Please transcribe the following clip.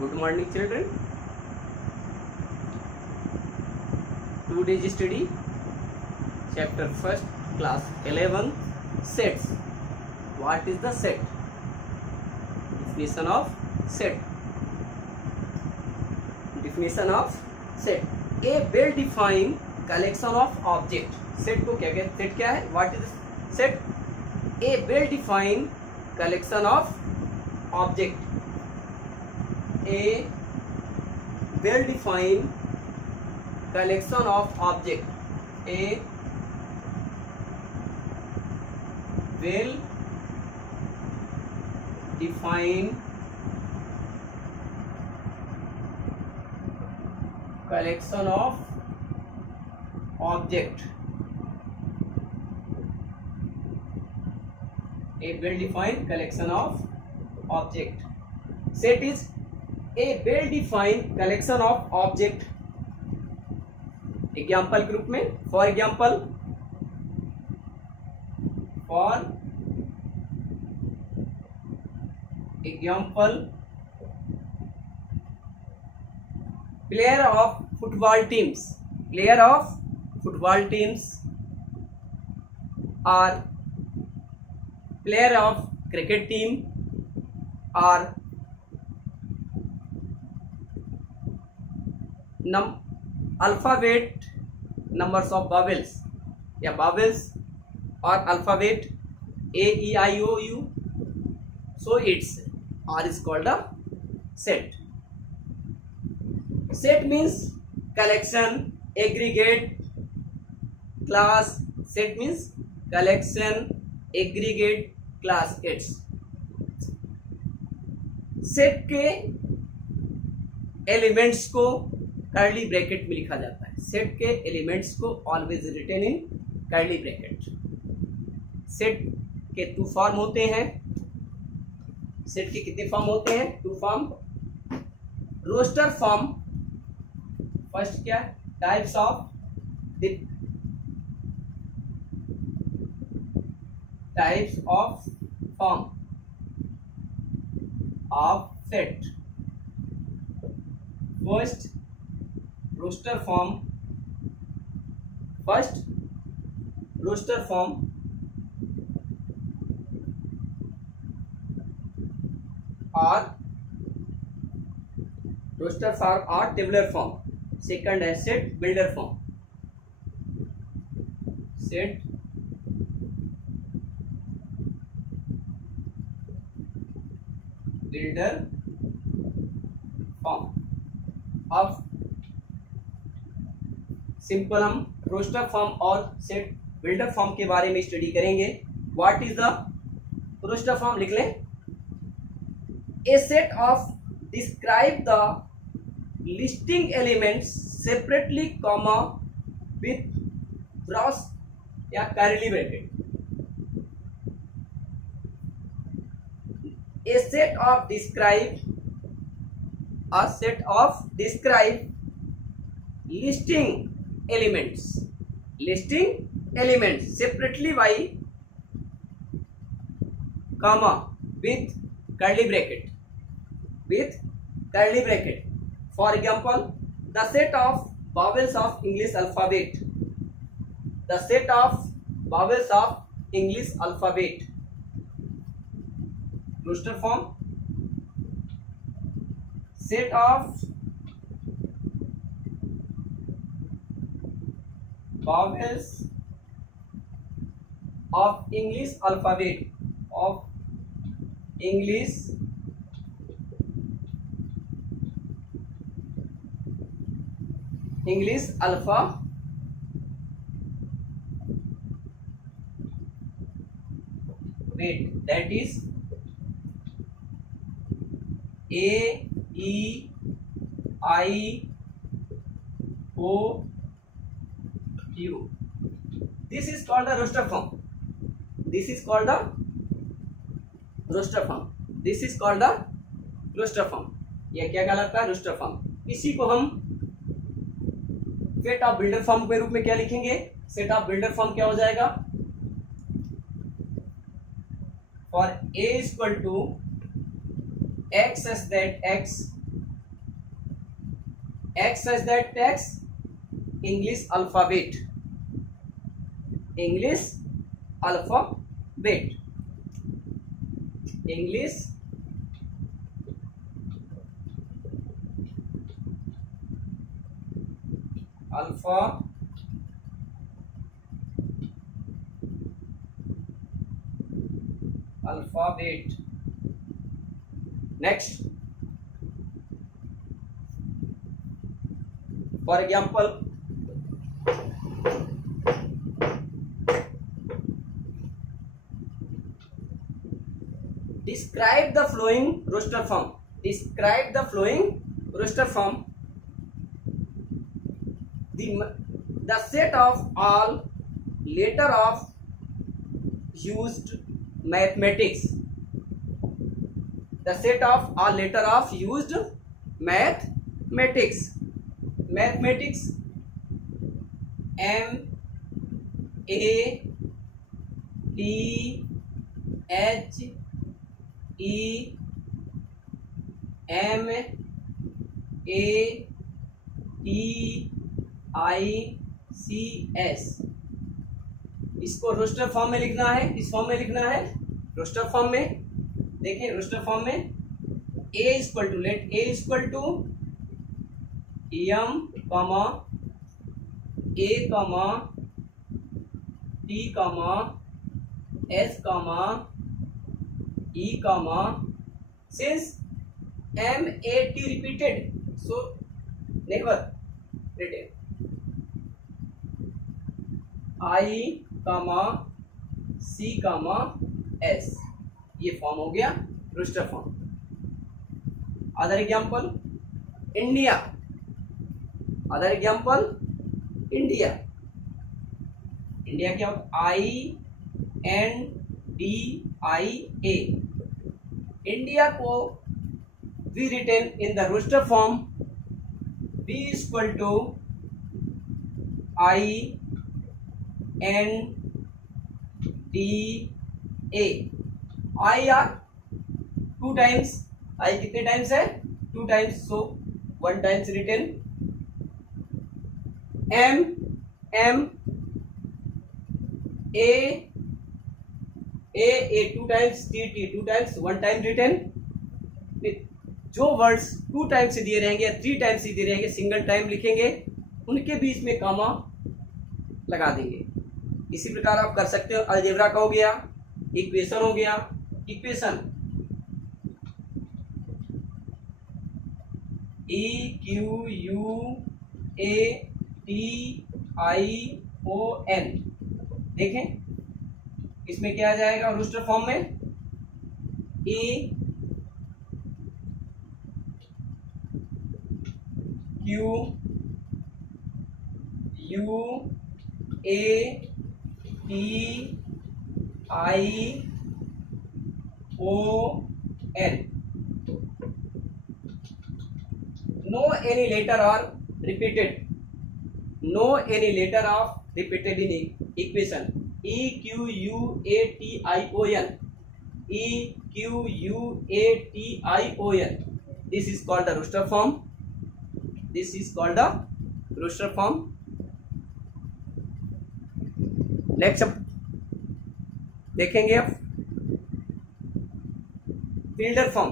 Good morning, children. Today's study chapter 1st, class 11, sets. What is the set? Definition of set. Definition of set. A well-defined collection of object. Set को क्या कहते? Set क्या है? What is set? A well-defined collection of object. A well-defined collection of object. A well-defined collection of object. A well-defined collection of object. Set is a well-defined collection of object. Example group में for example player of football teams और player of cricket team और alphabet numbers of vowels या vowels और alphabet AEIOU, so it's R is called a set. Set means collection, aggregate, class. Set means collection, aggregate, class. It's set के elements को curly bracket में लिखा जाता है. Set के एलिमेंट्स को ऑलवेज रिटेन इन कर्ली ब्रैकेट. सेट के 2 form होते हैं. सेट के कितने फॉर्म होते हैं? 2 फॉर्म. Roster form. फर्स्ट क्या? Types of form of set. First roster form or tabular form. Second है set builder form. Set builder form. अब सिंपल हम रोस्टर फॉर्म और सेट बिल्डर फॉर्म के बारे में स्टडी करेंगे. What is the roster form? लिख लें. A set of describe the listing elements separately comma with cross या curly bracket. A set of describe listing elements separately by comma with curly bracket. For example, the set of vowels of English alphabet. Roster form. Set of vowels of English alphabet that is AEIOU. This is called the roster form. यह क्या कहलाता है? Roster form. इसी को हम set of builder form के रूप में क्या लिखेंगे? सेट ऑफ बिल्डर फॉर्म क्या हो जाएगा? For A equal to x such that x X such that text English alphabet. English alphabet. English alphabet. Next, for example, describe the following roster form. Describe the following roster form. The set of all letter of used mathematics. The set of all letter of used mathematics. Mathematics. M A T H E M A T I C S. इसको roster form में लिखना है, इस form में लिखना है roster form में. देखिए रोस्टर फॉर्म में A equal to let A equal to M comma A comma T comma S comma E comma since M A T repeated so never written I comma C comma S. ये form हो गया roster form. Other example India. Other example India. India क्या होगा INDIA. India को we written in the roster form B equal to INDA. I are two times. I कितने times है? Two times. So one times written. M A two times. T two times. One time written. जो words two times से दिए रहेंगे या three times से दिए रहेंगे सिंगल टाइम लिखेंगे, उनके बीच में कॉमा लगा देंगे. इसी प्रकार आप कर सकते हो. अलजेब्रा का हो गया, इक्वेशन हो गया. Equation EQUATION. देखें इसमें क्या आ जाएगा रोस्टर फॉर्म में EQUATION. No any letter are repeated. No any letter of repeated in equation. EQUATION. EQUATION. This is called the roster form. This is called the roster form. Next देखेंगे अब filter form.